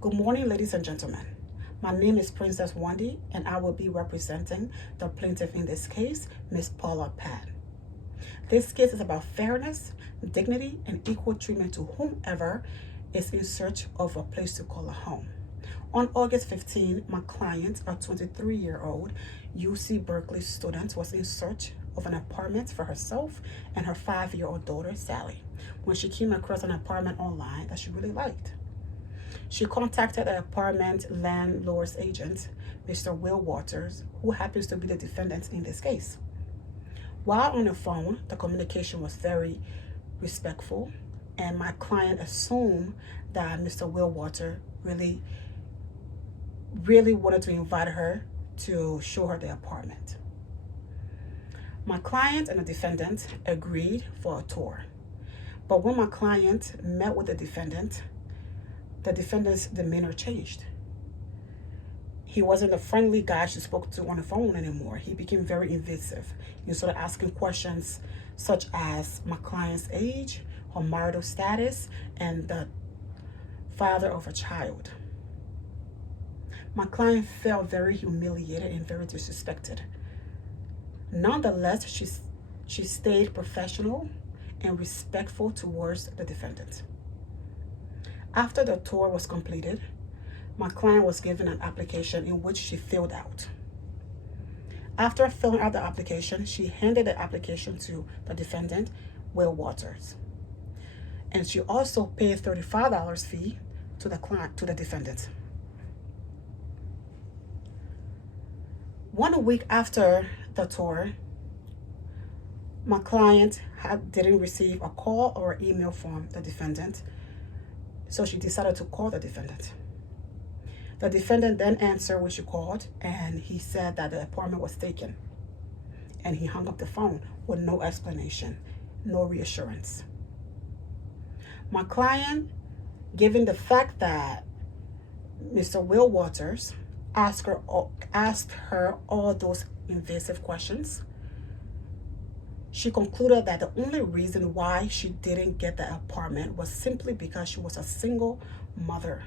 Good morning, ladies and gentlemen. My name is Princess Wendy, and I will be representing the plaintiff in this case, Ms. Paula Pan. This case is about fairness, dignity, and equal treatment to whomever is in search of a place to call a home. On August 15, my client, a 23-year-old UC Berkeley student, was in search of an apartment for herself and her 5-year-old daughter, Sally, when she came across an apartment online that she really liked. She contacted the apartment landlord's agent, Mr. Will Waters, who happens to be the defendant in this case. While on the phone, the communication was very respectful, and my client assumed that Mr. Will Waters really wanted to invite her to show her the apartment. My client and the defendant agreed for a tour. But when my client met with the defendant's demeanor changed. He wasn't the friendly guy she spoke to on the phone anymore. He became very invasive. He started asking questions such as my client's age, her marital status, and the father of a child. My client felt very humiliated and very disrespected. Nonetheless, she stayed professional and respectful towards the defendant. After the tour was completed, my client was given an application in which she filled out. After filling out the application, she handed the application to the defendant, Will Waters. And she also paid $35 fee to the defendant. 1 week after the tour, my client didn't receive a call or email from the defendant, so she decided to call the defendant. The defendant then answered when she called, and he said that the apartment was taken. And he hung up the phone with no explanation, no reassurance. My client, given the fact that Mr. Will Waters asked her all those invasive questions, she concluded that the only reason why she didn't get the apartment was simply because she was a single mother.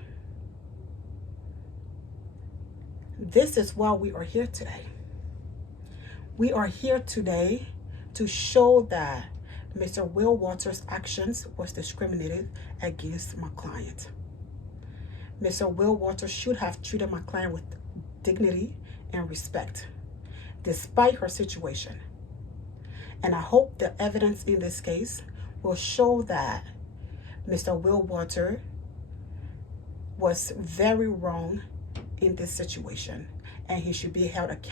This is why we are here today. We are here today to show that Mr. Will Waters' actions was discriminated against my client. Mr. Will Waters should have treated my client with dignity and respect, despite her situation. And I hope the evidence in this case will show that Mr. Will Waters was very wrong in this situation, and he should be held accountable.